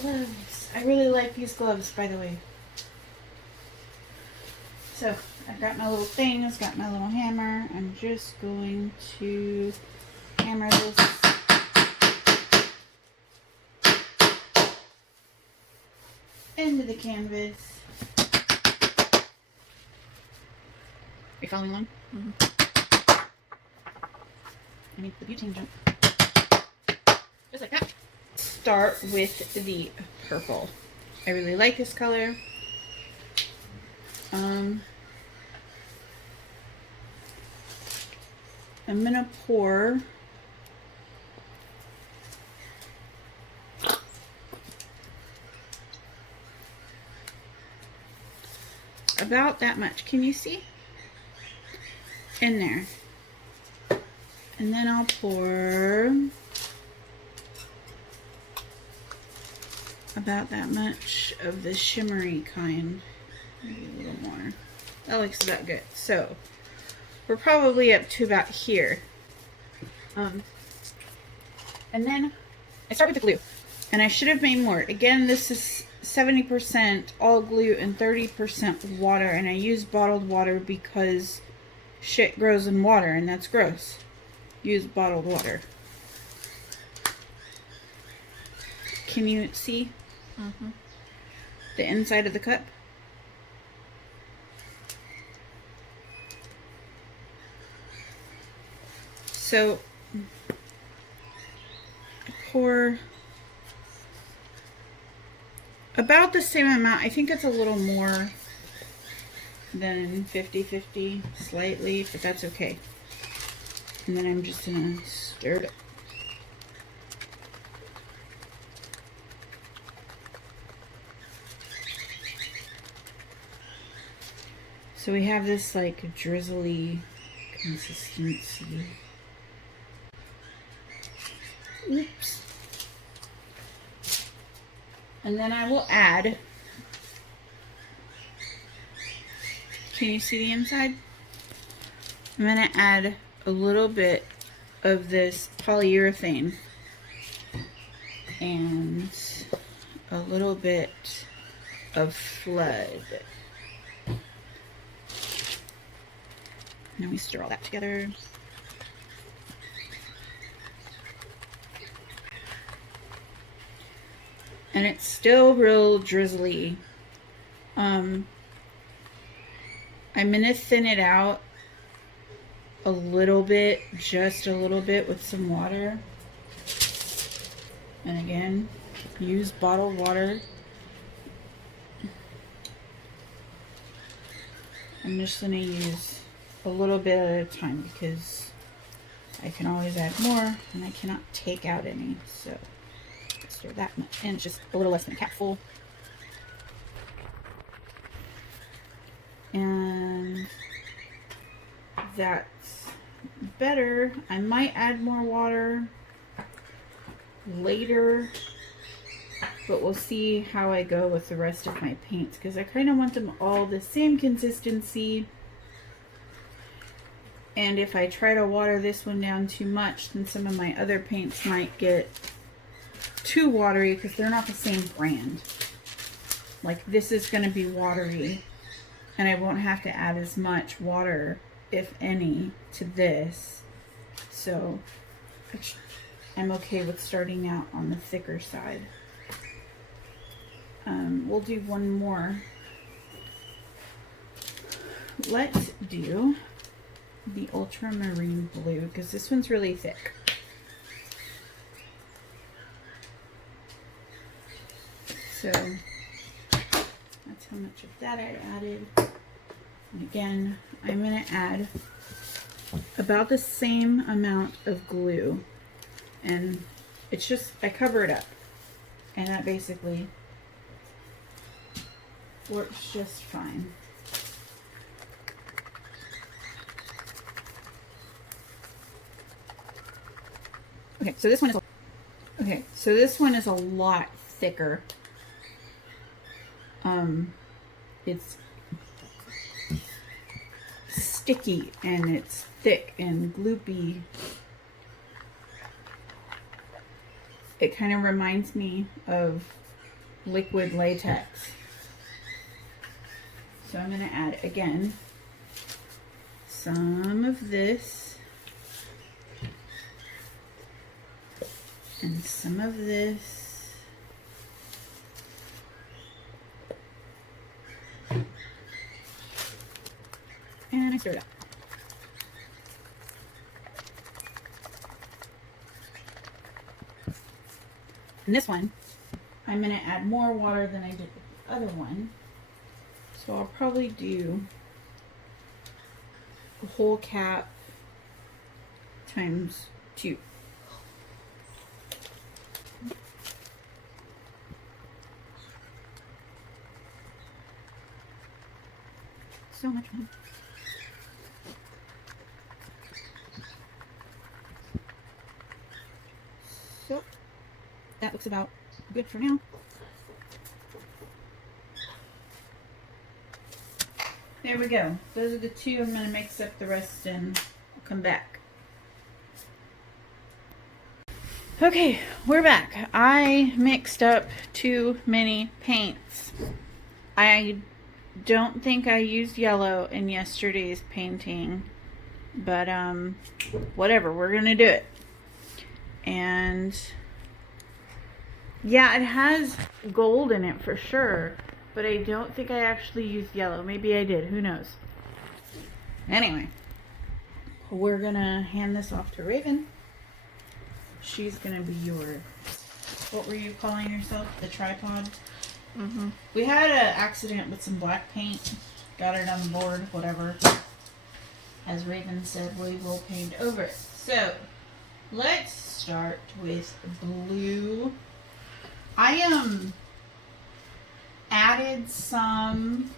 gloves. I really like these gloves, by the way. So I've got my little things, got my little hammer. I'm just going to hammer this into the canvas. Are you following along? Mm-hmm. I need the butane jump. Just like that. Start with the purple. I really like this color. I'm gonna pour about that much. Can you see? In there. And then I'll pour about that much of the shimmery kind. Maybe a little more. That looks about good. So we're probably up to about here. And then I start with the glue. And I should have made more. Again, this is 70% all glue and 30% water. And I use bottled water because shit grows in water and that's gross. Use bottled water. Can you see the inside of the cup? So pour about the same amount. I think it's a little more than 50-50, slightly, but that's okay. And then I'm just gonna stir it up. So we have this like drizzly consistency. Oops. And then I will add, can you see the inside? I'm gonna add a little bit of this polyurethane and a little bit of flood. And then we stir all that together. And it's still real drizzly. I'm gonna thin it out a little bit, just a little bit with some water. And again, use bottled water. I'm just gonna use a little bit at a time because I can always add more and I cannot take out any. So stir that much, and it's just a little less than a capful. And that's better. I might add more water later, but we'll see how I go with the rest of my paints because I kind of want them all the same consistency. And if I try to water this one down too much, then some of my other paints might get too watery because they're not the same brand. Like this is going to be watery and I won't have to add as much water, if any, to this. So I'm okay with starting out on the thicker side. We'll do one more. Let's do the ultramarine blue because this one's really thick. So that's how much of that I added. And again, I'm going to add about the same amount of glue. And it's just, I cover it up. And that basically works just fine. Okay, so this one is a lot thicker. It's sticky and it's thick and gloopy. It kind of reminds me of liquid latex. So I'm going to add again some of this and some of this. And I stir it up. And this one, I'm going to add more water than I did with the other one. So I'll probably do a whole cap times 2. So much fun. So that looks about good for now. There we go. Those are the 2. I'm going to mix up the rest and I'll come back. Okay, we're back. I mixed up too many paints. I don't think I used yellow in yesterday's painting, but whatever, we're going to do it. And yeah, it has gold in it for sure. But I don't think I actually used yellow. Maybe I did. Who knows? Anyway, we're going to hand this off to Raven. She's going to be your, what were you calling yourself? The tripod? Mm-hmm. We had an accident with some black paint. Got it on the board, whatever. As Raven said, we will paint over it. So, let's start with blue. I added some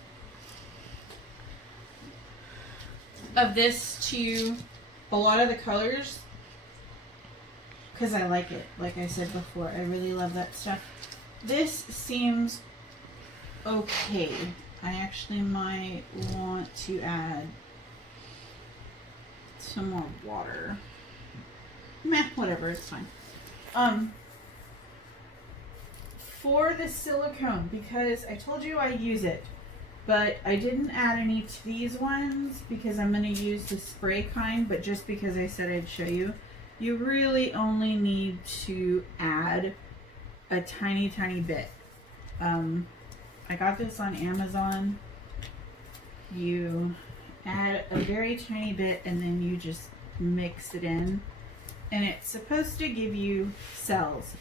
of this to a lot of the colors because I like it. Like I said before, I really love that stuff. This seems okay. I actually might want to add some more water. Meh, whatever, it's fine. For the silicone, because I told you I use it, but I didn't add any to these ones because I'm going to use the spray kind, but just because I said I'd show you, you really only need to add a tiny, tiny bit. I got this on Amazon. You add a very tiny bit and then you just mix it in, and it's supposed to give you cells.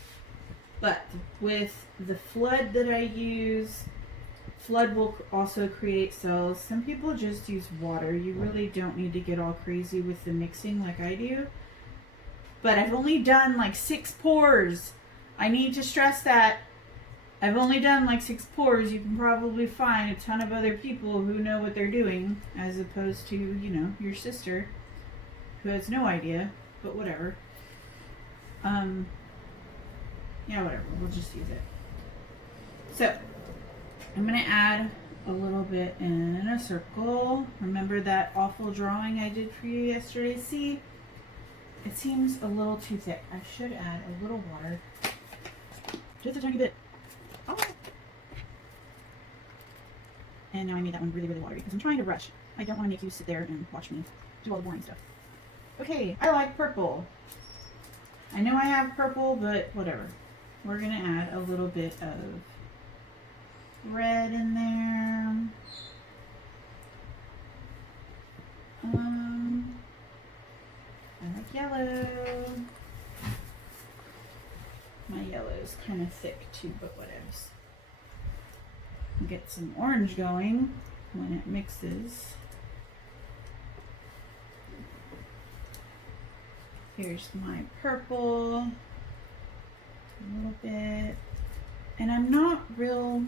But with the flood that I use, flood will also create cells. Some people just use water. You really don't need to get all crazy with the mixing like I do. But I've only done like 6 pours. I need to stress that. I've only done like 6 pours. You can probably find a ton of other people who know what they're doing, as opposed to, you know, your sister who has no idea, but whatever. Yeah, whatever. We'll just use it. So, I'm going to add a little bit in a circle. Remember that awful drawing I did for you yesterday? See? It seems a little too thick. I should add a little water. Just a tiny bit. Oh. And now I made that one really, really watery because I'm trying to rush. I don't want to make you sit there and watch me do all the boring stuff. Okay, I like purple. I know I have purple, but whatever. We're going to add a little bit of red in there. I like yellow. My yellow is kind of thick too, but whatevs. Get some orange going when it mixes. Here's my purple, a little bit, and I'm not real,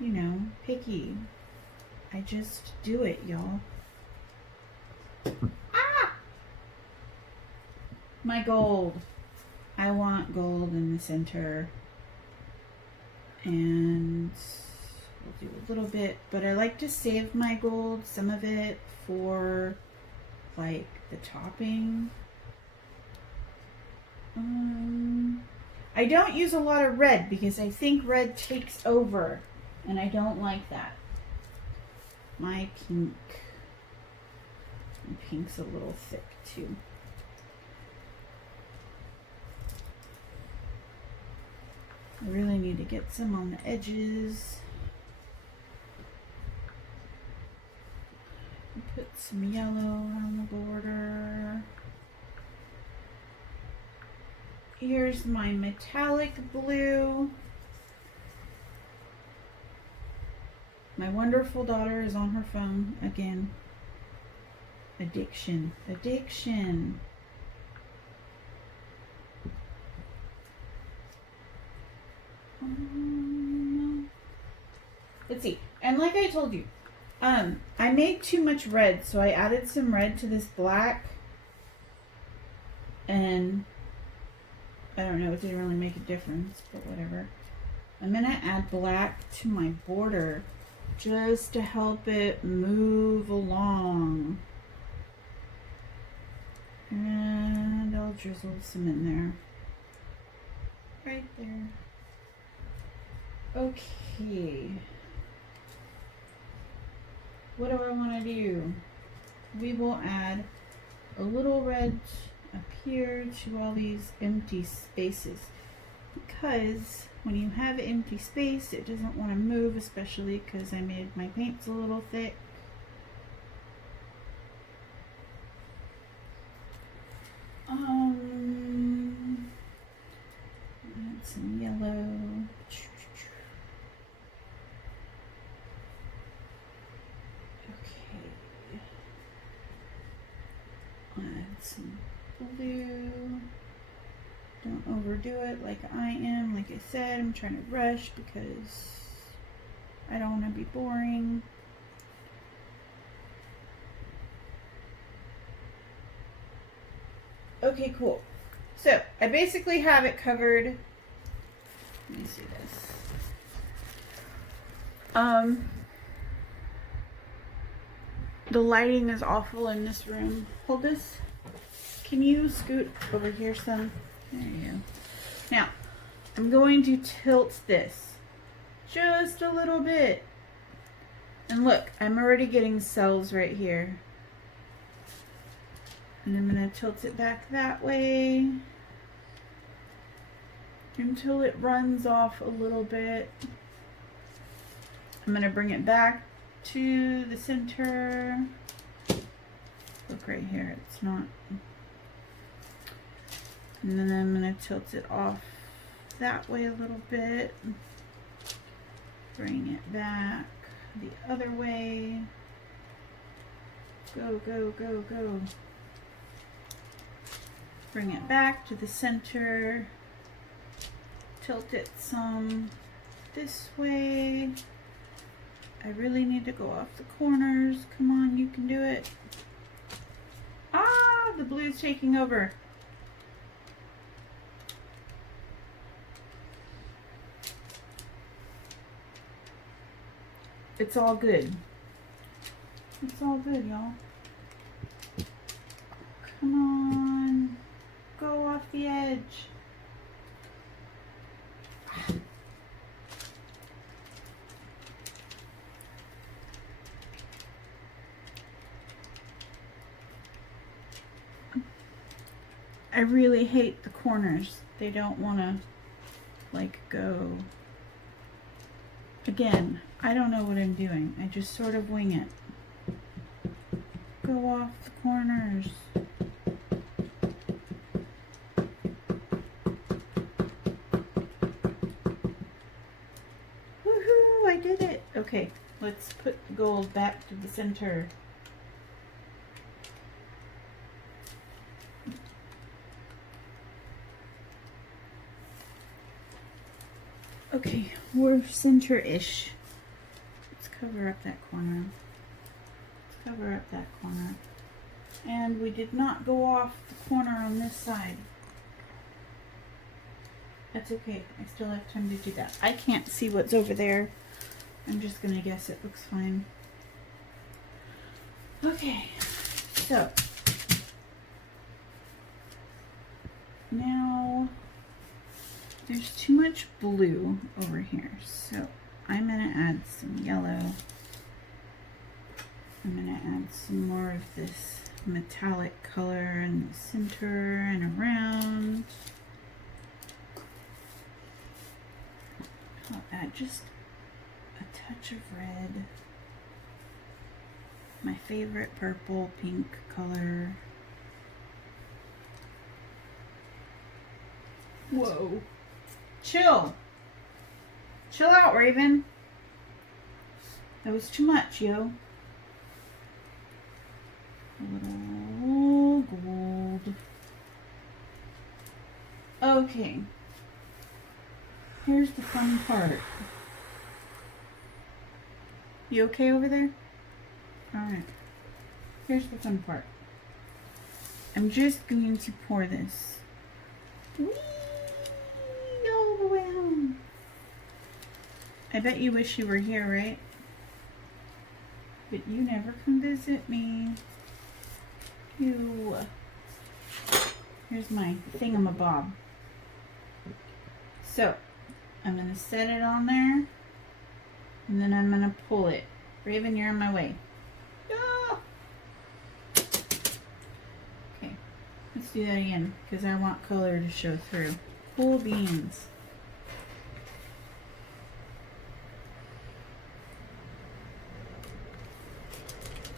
you know, picky. I just do it, y'all. Ah! My gold. I want gold in the center, and we'll do a little bit, but I like to save my gold, some of it, for like the topping. I don't use a lot of red because I think red takes over, and I don't like that. My pink. My pink's a little thick too. I really need to get some on the edges. Put some yellow around the border. Here's my metallic blue. My wonderful daughter is on her phone again. Addiction. Addiction. Let's see. And like I told you, I made too much red, so I added some red to this black. And I don't know, it didn't really make a difference, but whatever. I'm gonna add black to my border just to help it move along. And I'll drizzle some in there. Right there. Okay. What do I want to do? We will add a little red up here to all these empty spaces, because when you have empty space it doesn't want to move, especially because I made my paints a little thick. Add some yellow. Okay. Add some blue. Don't overdo it like I am. Like I said, I'm trying to rush because I don't want to be boring. Okay, cool. So I basically have it covered. Let me see this. The lighting is awful in this room. Hold this. Can you scoot over here some? There you go. Now, I'm going to tilt this just a little bit. And look, I'm already getting cells right here. And I'm going to tilt it back that way until it runs off a little bit. I'm going to bring it back to the center. Look right here, it's not. And then I'm going to tilt it off that way a little bit. Bring it back the other way. Go, go, go, go. Bring it back to the center. Tilt it some this way. I really need to go off the corners. Come on, you can do it. Ah, the blue's taking over. It's all good. It's all good, y'all. Come on. Go off the edge. I really hate the corners. They don't want to, like, go. Again, I don't know what I'm doing. I just sort of wing it. Go off the corners. Woohoo! I did it! Okay, let's put the gold back to the center. Okay, we're center-ish. Let's cover up that corner. Let's cover up that corner. And we did not go off the corner on this side. That's okay. I still have time to do that. I can't see what's over there. I'm just gonna guess it looks fine. Okay, so now There's too much blue over here, so I'm gonna add some yellow. I'm gonna add some more of this metallic color in the center and around. I'll add just a touch of red. My favorite purple pink color. Whoa. Chill. Chill out, Raven. That was too much, yo. A little gold. Okay. Here's the fun part. You okay over there? Alright. Here's the fun part. I'm just going to pour this. Whee! All the way home. I bet you wish you were here, right? But you never come visit me. You. Here's my thingamabob. So, I'm going to set it on there. And then I'm going to pull it. Raven, you're in my way. Ah! Okay. Let's do that again. Because I want color to show through. Cool beans.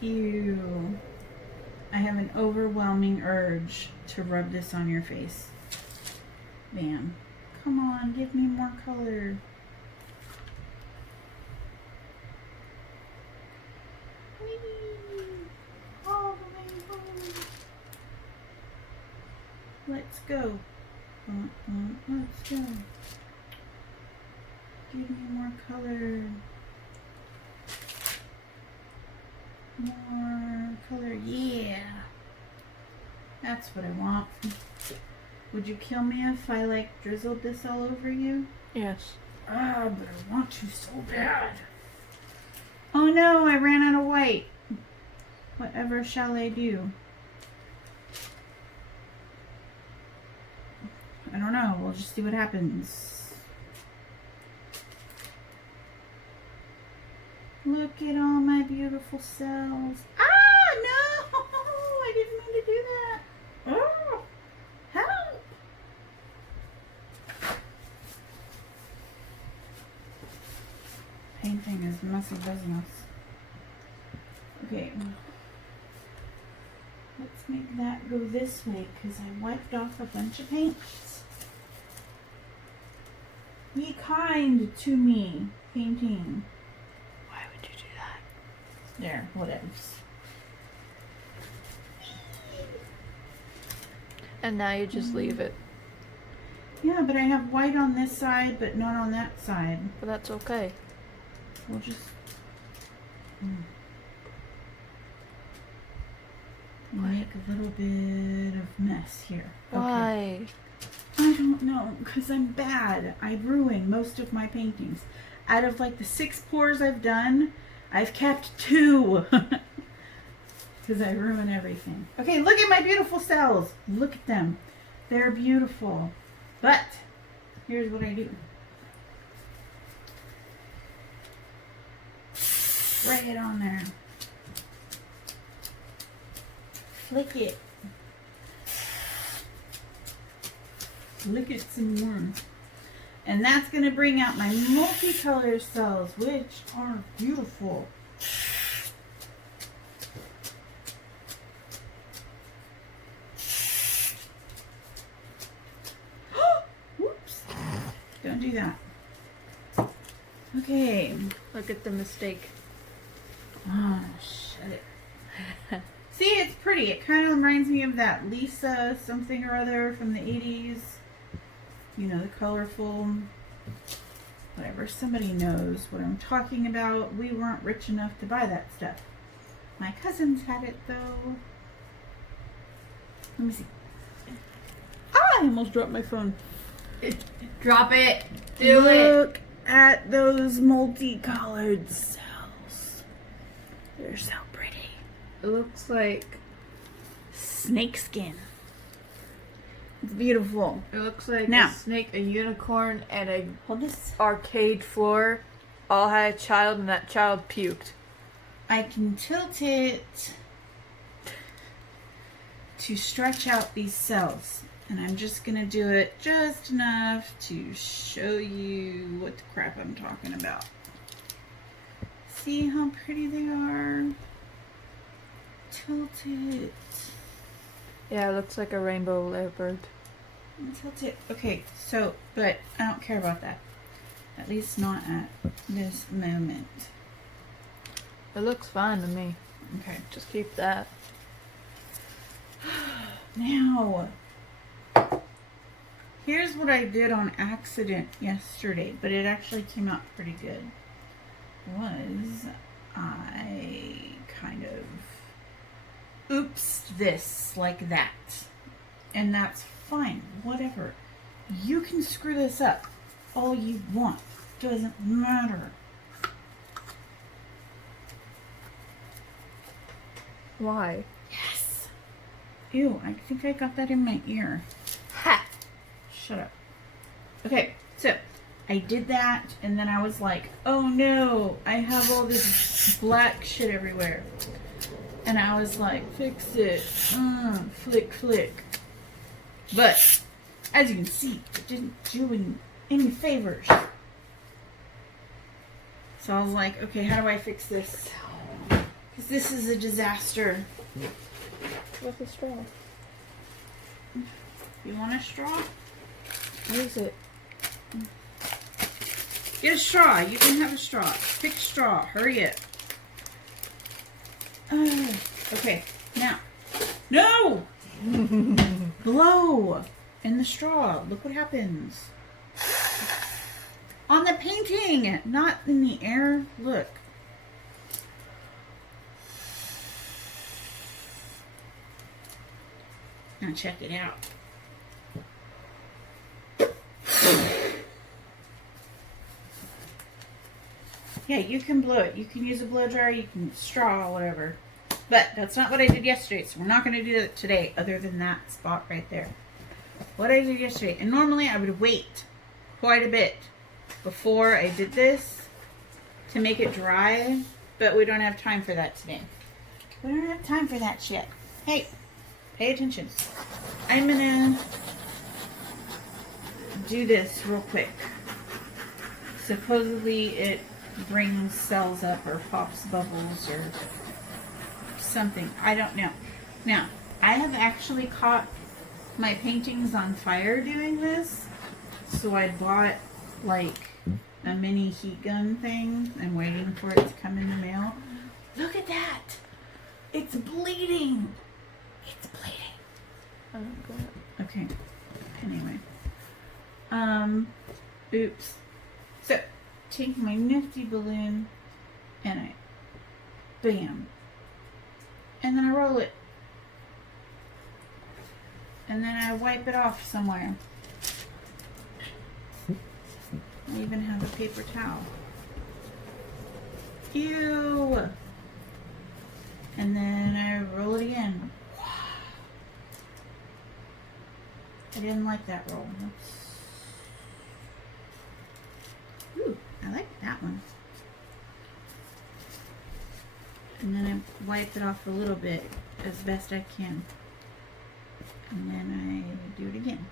Ew. I have an overwhelming urge to rub this on your face. Bam. Come on, give me more color. Whee! All the way home. Let's go. Let's go. Give me more color. More color, yeah. That's what I want. Would you kill me if I like drizzled this all over you? Yes. Ah, but I want to so bad. Oh no, I ran out of white. Whatever shall I do? I don't know. We'll just see what happens. Look at all my beautiful cells. Ah, no! I didn't mean to do that. Oh, help! Painting is messy business. Okay. Let's make that go this way because I wiped off a bunch of paints. Be kind to me, painting. There, whatevs. And now you just leave it. Yeah, but I have white on this side, but not on that side. But that's okay. We'll just make a little bit of mess here. Why? Okay. I don't know, because I'm bad. I ruin most of my paintings. Out of like the 6 pours I've done, I've kept 2 because I ruin everything. Okay, look at my beautiful cells. Look at them. They're beautiful. But here's what I do. Spray it on there. Flick it. Flick it some more. And that's going to bring out my multicolor cells, which are beautiful. Whoops. Don't do that. Okay. Look at the mistake. Oh, shut it. See, it's pretty. It kind of reminds me of that Lisa something or other from the 80s. You know, the colorful, whatever. Somebody knows what I'm talking about. We weren't rich enough to buy that stuff. My cousins had it, though. Let me see. Ah, I almost dropped my phone. Drop it. Do it. Look at those multicolored cells. They're so pretty. It looks like Snake skin. It's beautiful. It looks like Now. a snake, a unicorn, and a Hold this. arcade floor all had a child, and that child puked. I can tilt it to stretch out these cells. And I'm just going to do it just enough to show you what the crap I'm talking about. See how pretty they are? Tilt it. Yeah, it looks like a rainbow leopard. And tilt it. Okay, so, but I don't care about that. At least not at this moment. It looks fine to me. Okay. Just keep that. Now, here's what I did on accident yesterday, but it actually came out pretty good. Was I kind of oopsed this like that. And that's fine, whatever. You can screw this up all you want. Doesn't matter. Why? Yes. Ew, I think I got that in my ear. Ha! Shut up. Okay, so I did that, and then I was like, oh no, I have all this black shit everywhere. And I was like, fix it. Flick, flick. But, as you can see, it didn't do any favors. So I was like, okay, how do I fix this? Because this is a disaster. With a straw. You want a straw? What is it? Get a straw. You can have a straw. Pick a straw. Hurry it. Okay, now. No! Blow in the straw. Look what happens. On the painting, not in the air. Look. Now check it out. Yeah, you can blow it. You can use a blow dryer, you can straw, whatever. But that's not what I did yesterday, so we're not going to do that today, other than that spot right there. What I did yesterday, and normally I would wait quite a bit before I did this to make it dry, but we don't have time for that today. We don't have time for that shit. Hey, pay attention. I'm going to do this real quick. Supposedly it brings cells up or pops bubbles or something. I don't know. Now, I have actually caught my paintings on fire doing this. So I bought like a mini heat gun thing. I'm waiting for it to come in the mail. Look at that. It's bleeding. It's bleeding. I don't get it. Okay. Anyway. Oops. So, take my nifty balloon and I bam. And then I roll it. And then I wipe it off somewhere. I even have a paper towel. Ew! And then I roll it again. I didn't like that roll. Ooh, I like that one. And then I wipe it off a little bit as best I can. And then I do it again.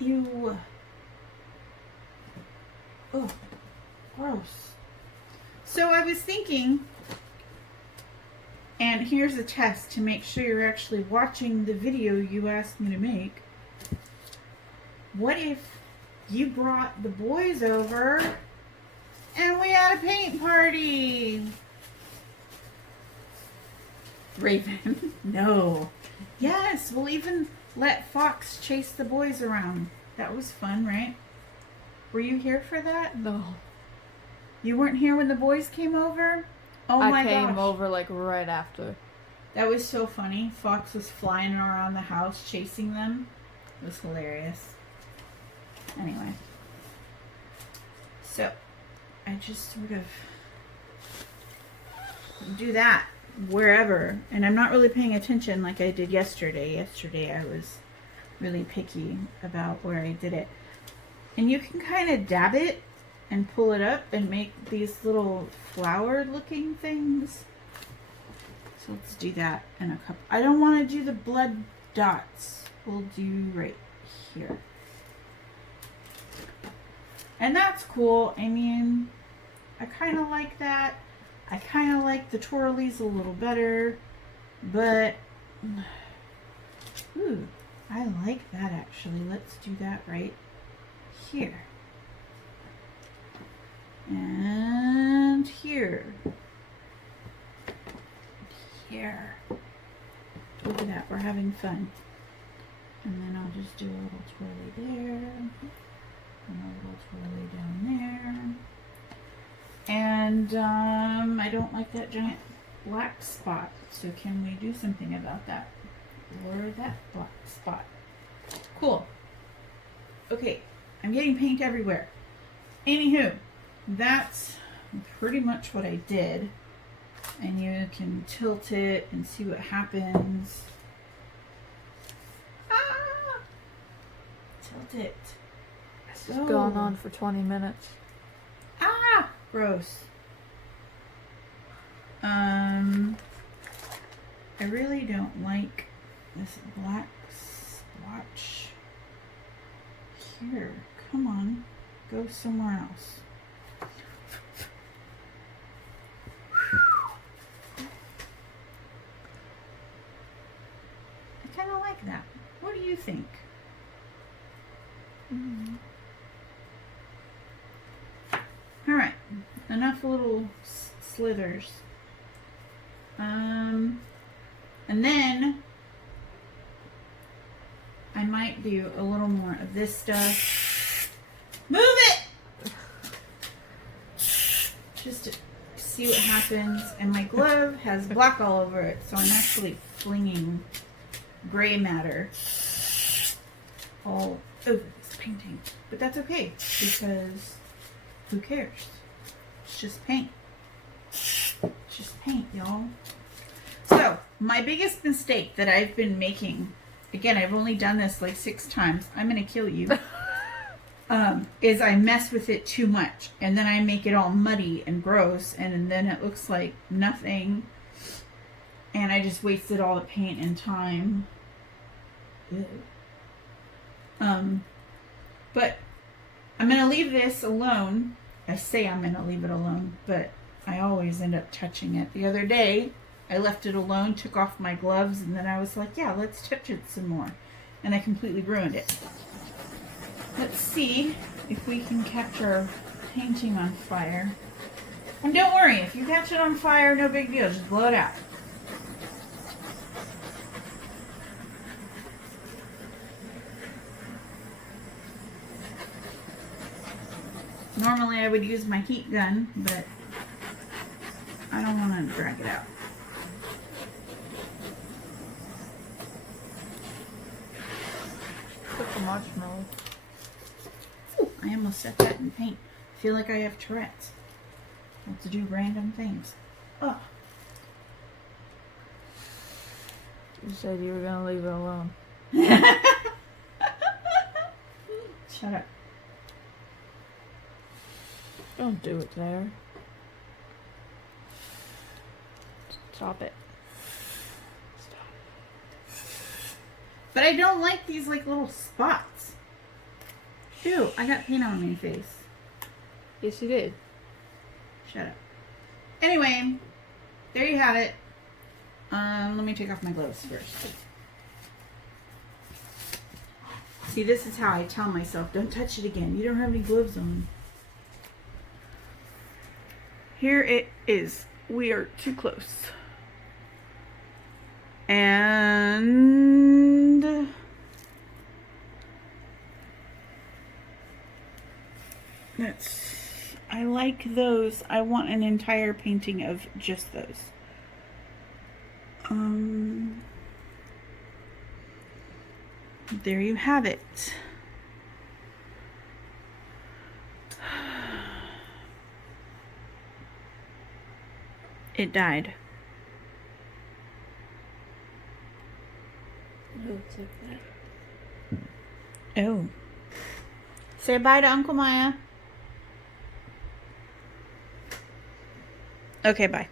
Ew. Oh, gross. So I was thinking, and here's a test to make sure you're actually watching the video you asked me to make. What if you brought the boys over and we had a paint party? Raven, no. Yes, we'll even let Fox chase the boys around. That was fun, right? Were you here for that? No. You weren't here when the boys came over? Oh my gosh. I came over like right after. That was so funny. Fox was flying around the house chasing them. It was hilarious. Anyway. So, I just sort of do that. wherever, and I'm not really paying attention like I did yesterday. Yesterday I was really picky about where I did it. And you can kind of dab it and pull it up and make these little flower looking things. So let's do that in a couple. I don't want to do the blood dots. We'll do right here. And that's cool. I mean, I kind of like that. I kind of like the twirlies a little better, but ooh, I like that actually. Let's do that right here. And here. Here. Look at that, we're having fun. And then I'll just do a little twirly there. And a little twirly down there. And I don't like that giant black spot. So can we do something about that? Or that black spot. Cool. Okay, I'm getting paint everywhere. Anywho, that's pretty much what I did. And you can tilt it and see what happens. Ah! Tilt it. This is going on for 20 minutes. Ah! Gross. I really don't like this black splotch. Here, come on. Go somewhere else. I kind of like that. What do you think? All right, enough little slithers. And then I might do a little more of this stuff. Move it! Just to see what happens. And my glove has black all over it, so I'm actually flinging gray matter all over this painting. But that's okay, because who cares? It's just paint. It's just paint, y'all. So, my biggest mistake that I've been making, again, I've only done this like 6 times. I'm going to kill you. Is I mess with it too much. And then I make it all muddy and gross. And then it looks like nothing. And I just wasted all the paint and time. Ew. But I'm going to leave this alone. I say I'm going to leave it alone, but I always end up touching it. The other day, I left it alone, took off my gloves, and then I was like, yeah, let's touch it some more. And I completely ruined it. Let's see if we can catch our painting on fire. And don't worry, if you catch it on fire, no big deal. Just blow it out. Normally I would use my heat gun, but I don't want to drag it out. Put the marshmallow. Ooh, I almost set that in paint. I feel like I have Tourette's. Want to do random things. Oh. You said you were going to leave it alone. Shut up. Don't do it there. Stop it. Stop. But I don't like these like little spots. Ew, I got paint on my face. Yes, you did. Shut up. Anyway, there you have it. Let me take off my gloves first. See, this is how I tell myself, don't touch it again. You don't have any gloves on. Here it is. We are too close. And I like those. I want an entire painting of just those. There you have it. It died. it's like that. Oh. Say bye to Uncle Maya. Okay, bye.